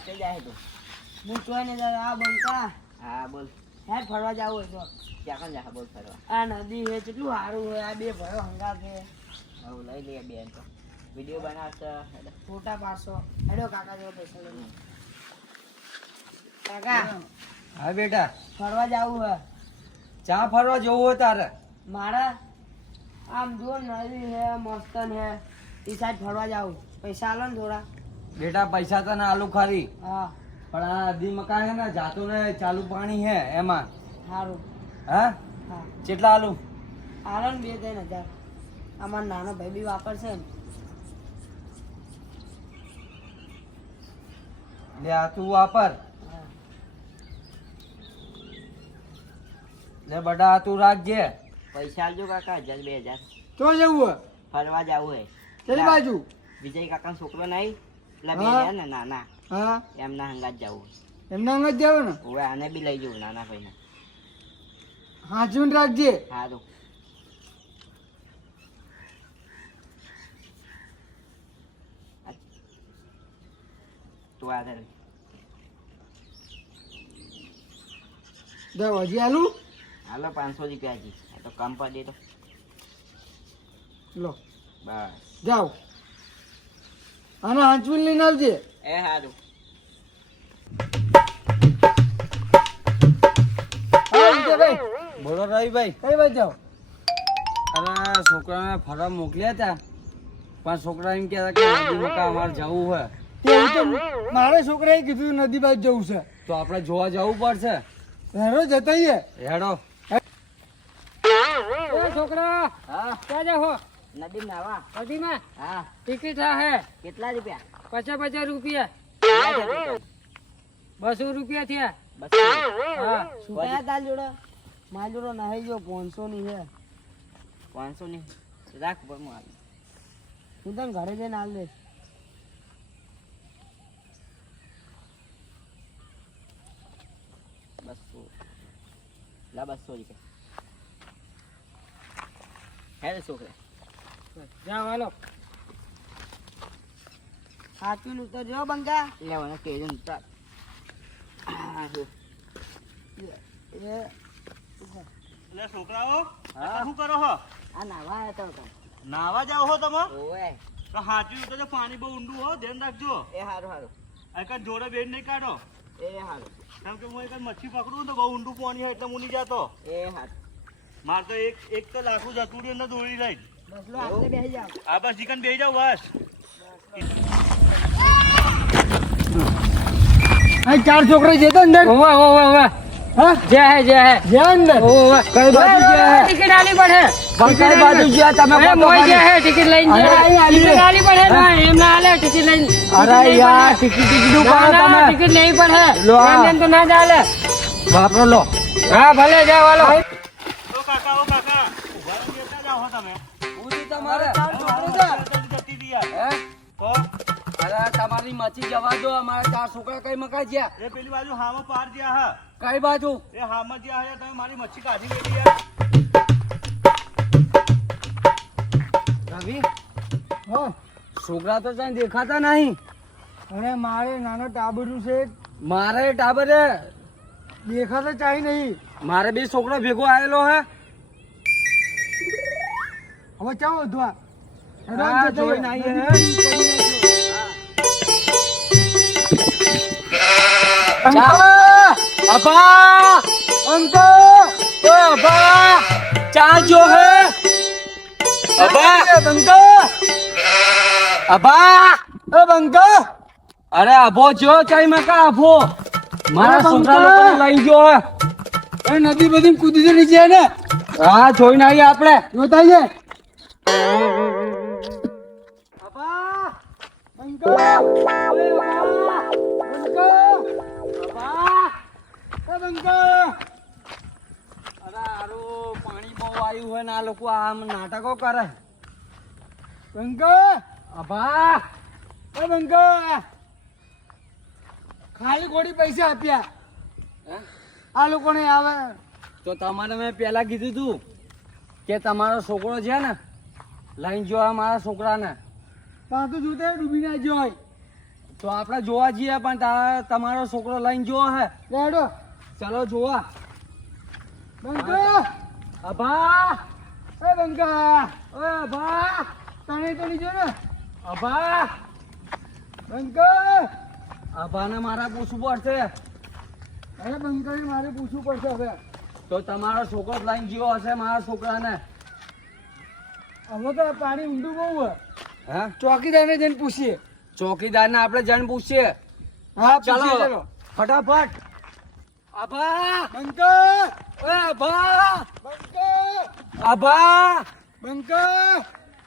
ચઈ જાય તું હું ચોય ને આ બંકા હા બોલ હેડ ફરવા જાવ હોય તો ક્યાં જા બોલ ફરવા આ નદી હે કેટલું સારું હોય આ બે ભયો હંગા છે હવે લઈ લઈએ બેન તો વિડીયો બનાવશે ફોટા પાડશો હેડો કાકા જેવો પૈસા લઈને કાકા હા બેટા ફરવા જાવું હે ચા ફરવા જવું હોય તારે મારે આમ જો નદી હે મસ્તન હે એ સાઈડ ફરવા જાવું પૈસા આલો ને થોડા બેટા પૈસા તને આલુ ખરી હા પણ આ નદી મકા હે ને જાતો ને ચાલુ પાણી હે એમાં સારું હા હા કેટલા આલુ આલો ને 2-3 હજાર અમારો નાનો ભાઈ બી વાપરશે ને લે આ તું વાપર હા. લે બડા આ તું રાખજે પૈસા આલજો કાકા 1000-2000 તો જવું ફરવા જાવું હે કઈ બાજુ વિજય કાકા છોકરો નહીં પેલા બે હા. રહ્યા ને નાના હા એમના હંગાત જાવું એમના અંગત જાવ ને હવે આને બી લઈ જવું નાના ભાઈને હાચવીને રાખજે સારું તું આ ધર જાવ હજી આલું હાલો 500 રૂપિયા જી આ તો કામ પર દે તો લો બસ જાઓ આને હાચવીને લઈને આવજે એ સારું હા વિજયભાઈ બોલો રવિભાઈ કઈ બાજુ જાઓ અરે છોકરાને ફરવા મોકલ્યા હતા પણ છોકરા એમ કહેતા કે નદી મકા અમારે જવું હોય તેવું તો મારે છોકરાએ કીધું નદી બાજુ જવું છે તો આપણે જોવા જવું પડશે હેરો જતાઈએ હેડો છોકરા હા ક્યાં જાઓ નદી નાવા નદીમાં હા ટિકિટ હે કેટલા રૂપિયા 50 રૂપિયા કેટલા છે total? 200 રૂપિયા થયા બસ હા છૂટાયા તાર જોડે માર જોડે નાહી ગયો 500 ની છે 500 ની રાખ પર હું આવી હું તને ઘરે જઈને હાલ દઈશ બસો લા 200 રૂપિયા હે રે છોકરા જાઓ હાલો સાચું ઉતરજો બંકા લેવાના કેજો ને તાર લે છોકરાઓ હા. શું કરો હો આ નાવા આવ્યા તો નાવા જાવ હો તમે ઓએ તો હાચવી ઉતરજો પાણી બહુ ઊંડું હો ધ્યાન રાખજો એ હારું હારું એક જોડે બેન નહીં કાઢો એ હારું કેમ કે હું એક મચ્છી પકડું તો બહુ ઊંડું પાણી હોય એટલે હું નહીં જાતો એ હારું મારે તો એક તો લાખું જતું રહ્યું ને દોડી લઈ બસ લો આપણે બેસી જાઓ આ બસ ચિકન બેસી જાવ બસ આ 4 છોકરા જતો અંદર ઓવા ઓવા ઓવા હા જે હે જ્યાં અંદર ઓવા કઈ બાજુ ગયા હે ટિકિટ આલી પડે પણ કઈ બાજુ ગયા તમે એ કહો તો મોય જે ખરી. હે ટિકિટ લઈને અરે, જાય અહીં આલી ટિકિટ દે. આલી પડે ના એમ ના આલે ટિકિટ લઈને અરે યાર ટિકિટ નું ના, કરો ના, તમે ટિકિટ લેવી પડે લો આ. એમ એમ તો ના ચાલે વાપરો લો હા ભલે જાઓ હાલો ઓ કાકા ઉભા રહી જતા જાઓ હો તમે પૂરી તમારે જતી રહી યાર. હે તો અરે તમારી મચી જવા દો અમારા 4 છોકરા કઈ મકા ગયા એ પેલી બાજુ હામાં પાર જ્યાં હા કઈ બાજુ એ હામાં જ્યાં હે તમે મારી મચ્છી કાઢી લેલી યાર રવિ હા છોકરા તો કઈ દેખાતા નહીં અરે મારે નાનો ટાબડું છે મારે ટાબરે દેખાતા ચાહી નહીં મારે બે છોકરો ભેગો આવેલો હે હવે ચાલો વધવા હા, જોઈને આવીએ હે. અબા અંકો ઓ અબા ચા જો હે અબા બંકો અબા એ બંકા અરે આભો જો ચાઈ મકા આભો મારા અરે છોકરા બંકા. લોકોને લઈ ગયો હે એ નદી બધી કૂદી તો નીચે ને હા જોઈને આવીએ આપણે જોતાઈએ અબા બંકા ઓય અબા બંકા અબા એ બંકા અરે આરો પાણી બહુ આવ્યું હોય ને આ લોકો આમ નાટકો કરે બંકા અબા એ બંકા ખાલી ખોટી પૈસા આપ્યા હે? આ લોકોને આવે તો તમારે મેં પહેલા કીધું તું કે તમારો છોકરો છે ને લઈને જો મારા છોકરાને પણ તો જોતા ડૂબી ના જોય તો આપણે જોવા જઈએ પણ તમારો છોકરો લઈને જોવો હે. રેડો ચાલો જોવા. બંકા અભા, એ બંકા ઓય અભા, તને તો લીધો ને અભા. બંકા અભાને મારા પૂછવું પડશે. અરે બંકા મારે પૂછવું પડશે હવે. તો તમારો છોકરો લઈને જીવો હશે મારા છોકરાને. હવે તો પાણી ઊંડું બહુ હોય. હે? ચોકીદારને જઈને પૂછીએ. ચોકીદારને આપણે જણ પૂછીએ. હા ચાલો પૂછીએ ચલો. ફટાફટ. અભા, બંકા ઓય અભા, બંકા અભા, બંકા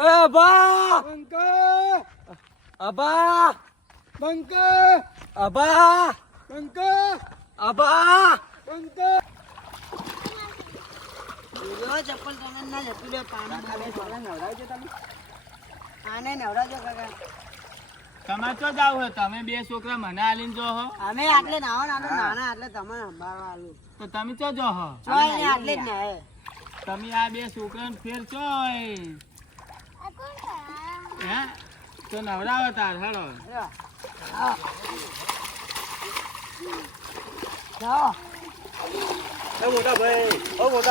ઓય અભા, બંકા અભા, બંકા અભા, બંકા અભા. બંકા ચપ્પલ તમે ના જતું રે પાણી નવડાવજો તમે. આને નવડાવજો કાકા. તમે તો જાવ હો, તમે બે છોકરા મને આલીને જો હો, અમે આટલે નાના એટલે તમને સંભાળવા આલું. તો તમે તો જો હો. ચોય ને આટલે જ ને હે. તમે આ બે છોકરાને ફેર ચોય હે તો નવરાવો તાર હેડો. જાઓ. મોટા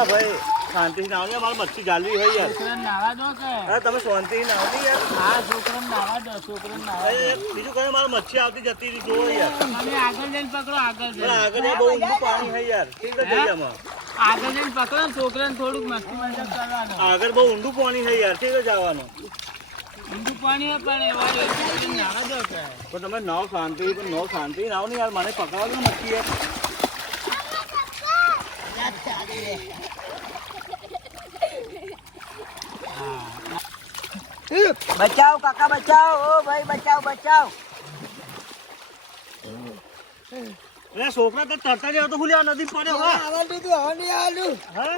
ભાઈ શાંતિથી નાવ ને, મારે મચ્છી જાલવી હોય યાર. છોકરાને નાવા દો કે અરે તમે શાંતિથી નાવ ને યાર. હા છોકરાને નાવા દો, છોકરાને નાવા દો. બીજું કઈ મારે મચ્છી આવતી જતી રહી જોવો યાર. તમે આગળ જઈને પકડો, આગળ પણ જઈને આગળ યાર બહુ ઊંડું પાણી હોય યાર. કેવી રીતે જઈએ આમાં? આગળ જઈને પકડો ને છોકરાને થોડુંક મસ્તી મજાક કરવાનો. આગળ બહુ ઊંડું પાણી હોય યાર. કેવી રીતે જવાનું? ઊંધું પાણી હોય પણ એવા છોકરાને નાવા દો કે. પણ તમે નાવ શાંતિ નાવ ને યાર. મને પકડવા દો મચ્છી યાર. બચાવ કાકા બચાવ. ઓ ભાઈ બચાવ બચાવ. એટલે છોકરા તો તરતા જ તો ભૂલ્યા નદી પડ્યો હા. આવવાનું તું હવે નહીં આવવાનું. હા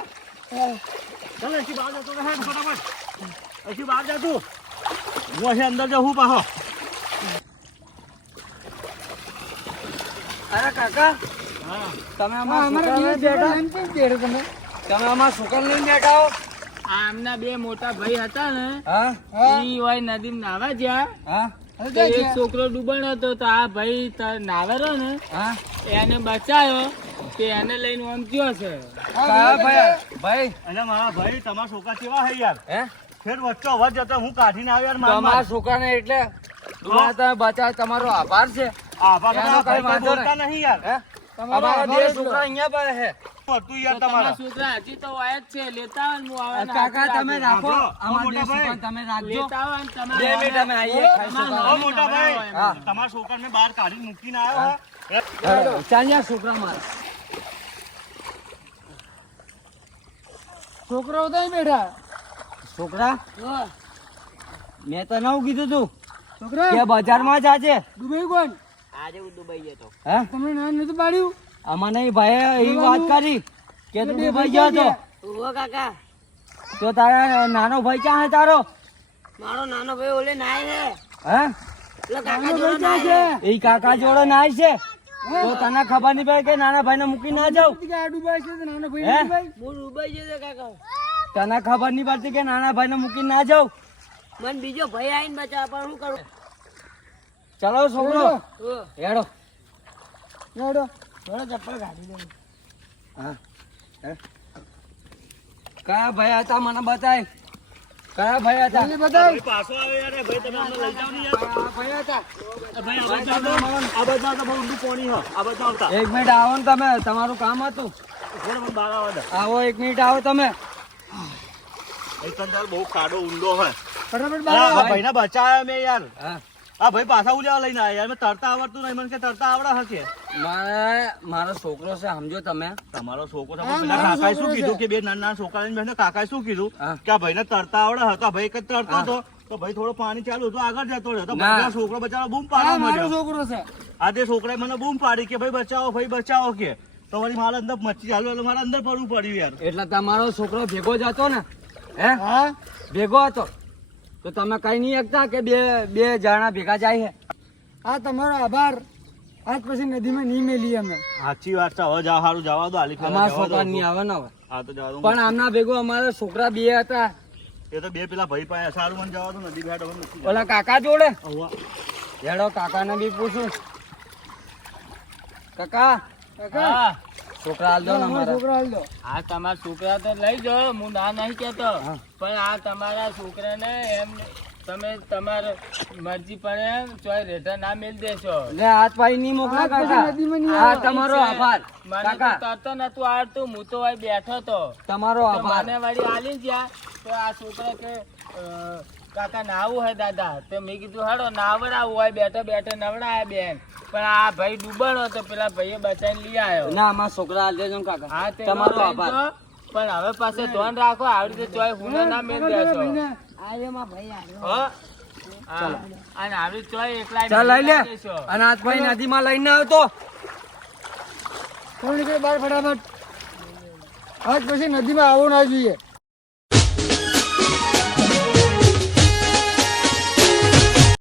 ચાલો અહીંથી બહાર જતો રહે ફટાફટ. અહીંથી બહાર જા તું. હું અહીં અંદર જાઉં પાછો. અરે કાકા, હા તમે હા, અમારે અમારા બીજા છોકરાને છોકરા એમ કેમ બેઠો તમે? તમે અમારા છોકરાને લઈને બેઠા હો. આમના બે મોટા ભાઈ હતા ને, હા હા ઈ હોય નદીમાં નાવા જ્યાં હા હવે તો ક્યાં એક ગયા? છોકરો ડૂબણ હતો તો આ ભાઈ નાવેરો ને હા. એને બચાયો તે એને લઈને આમ ગયો છે. હા, કયા ગયા ભાઈ? એટલે મારા ભાઈ તમારા છોકરા કેવા હે યાર. હે? ફેર વચ્ચે અવાજ જતો હું કાઢીને આવ્યો યાર. તમારા છોકરાને એટલે તમે બચાવ તમારો આભાર છે. આભાર એનો કઈ વાંધો બોલતા નહીં યાર. હે? તમારો અમારા આભાર બે એટલો. છોકરા અહીંયા પર હે. હતું યાર તો તમારા તમારા. છોકરા હજી તો વાય જ છે, લેતા હોય ને હું આવે ને કાકા હાથે તમે રાખું. રાખો. આપણો, અમારા બે મોટા ભાઈ. છોકરાને તમે રાખજો. લેતા હોય ને તમારે 2 મિનિટ અમે આવીએ. ખાઈશું તમારે ઓ મોટા ભાઈ હા. તમારા છોકરાને બહાર કાઢી મૂકીને આવ્યો હે. ચાલ્યા છોકરા મારા. છોકરાઓ તો અહીં બેઠા. છોકરા, મેં તો નવું કીધું તું છોકરા કે બજારમાં જ આજે. દુબઈ કોણ? આજે હું દુબઈ ગયો હતો. હે? તમને નામ નતું પાડ્યું? અમને એ ભાઈએ એવી વાત કરી કે તું બે દુબઈ ભાઈ ગયો હતો. ઉભો કાકા. તો તારા નાનો ભાઈ ક્યાં હે તારો? મારો નાનો ભાઈ ઓલે નાય હે. હે? એટલે કાકા નાનો જોડે ભાઈ નાય ક્યાં હે. છે? એ કાકા જોડે નાય છે. તો તને ખબર નહીં પડે કે નાના ભાઈને મૂકી ના જાવ? કે આ દુબઈ છે તો નાનો ભાઈ હે? દુબઈ? હું દુબઈ ગયો તો કાકા. તને ખબર નહીં પડતી કે નાના ભાઈને મૂકી ના જાવ? મને બીજો ભાઈ આવીને બચાવ પણ શું કરું? ચલો છોકરો હેડો. રેડો. થોડો ચપ્પલ કાઢી દે. હા. હે? કયા ભાઈ હતા મને બતાય. કયા ભાઈ હતા? જલ્દી બતાવ. ભાઈ પાછો આવે યાર. એ ભાઈ તમે અમને લઈ જાઓ ને યાર. કયા ભાઈ હતા? એ ભાઈ આ બાજુ આવતા. આ બાજુ આવતા બહુ ઊંડું પાણી હે. આ બાજુ આવતા. એક મિનિટ આવો ને તમે, તમારું કામ હતું. ફેર મને બહાર આવવા દે. આવો, એક મિનિટ આવો તમે. એ કંટાળ બહુ ખાડો ઊંડો હે. ફટાફટ આ બહાર આવો. ભાઈને બચાવ્યા મેં યાર. હા. આ ભાઈ પાછા ઉલ્યા લઈને આવ્યા યાર. મેં તરતા આવડતું નહીં. મને કે તરતા આવડે હશે. મારો છોકરો છે, સમજો તમે. તમારો છોકરો છે. હા, પેલા મારો કાકાએ શું છોકરો કીધું છે. કે બે નાના નાના છોકરાની બહેને કાકાએ શું કીધું હા. કે આ ભાઈને તરતા આવડે હતો. ભાઈ કે તરતો હા. હતો તો ભાઈ થોડો પાણી ચાલુ હતું આગળ જતો રહ્યો તો ના. ભાઈ છોકરો બચારો બૂમ આ પાડવા મારો માંડ્યો. છોકરો છે. આ તે છોકરાએ મને બૂમ પાડી કે ભાઈ બચાવો કે તો વળી મારા અંદર મચ્છી ચાલુ એટલે મારા અંદર પડવું પડ્યું યાર. એટલે તમારો છોકરો ભેગો જ હતો ને? હે? હા ભેગો હતો તો તમે કઈ નહીં શકતા કે બે જણા ભેગા જાય છે? આ તમારો આભાર. આજ પછી નદીમાં નહીં મેલી અમે. સાચી વાત છે. હવે જા સારું જવા દો. આલી અમારા છોકરા નહીં આવે ને હવે. હા તો જવા દો. પણ આમના ભેગો અમારા છોકરા બે હતા. એ તો બે પેલા ભાઈ પાસે સારું મને જવા દો. નદી ઘાટ હવે નથી જવા. ઓલા કાકા જોડે હવે હેડો કાકાને બી પૂછું. કાકા કાકા હા છોકરા હાલ દો ને અમારા મારા. છોકરા હાલ દો. આ તમારા છોકરા તો લઈ જાઓ, હું ના નહીં કેતો, હા. પણ આ તમારા છોકરાને એમ તમે તમારી મરજી પણ ચોય રેઠા ના મેલ દેશો. લે હાથ પાઈ નહીં મોકલા હાથ પછી કાકા. નદીમાં નહીં હા આવે. તમારો આભાર મને તો કાકા, તરતો નતું આવડતું, હું તો અહીં બેઠો તો તમારો તો આભાર. મને વળી આલી ગયા તો આ છોકરા કે કાકા નાવું હે દાદા, તો મેં કીધું હેડો નાવડાવું હોય, બેઠો બેઠો નવડાયા બેન, પણ આ ભાઈ ડૂબણો તો પેલા ભાઈએ બચાઈને લઈ આવ્યો. ના અમારા છોકરા હાલ દેજો ને કાકા. હા તે તમારો લઈ આભાર. જાઓ, પણ હવે પાસે ધ્યાન રાખો, આવડી રીતે ચોય હુનો ના મેલ દેશો. આવ્યો માં ભાઈ આવ્યો. હો? હા. અને આવડી ચોય એકલા ચાલ લઈ લે. મેલ દેશો. અને હાથ પાઈ નદીમાં લઈને આવતો. કોણ નીકળે બહાર ફટાફટ. આજ પછી નદીમાં આવવું ના જોઈએ.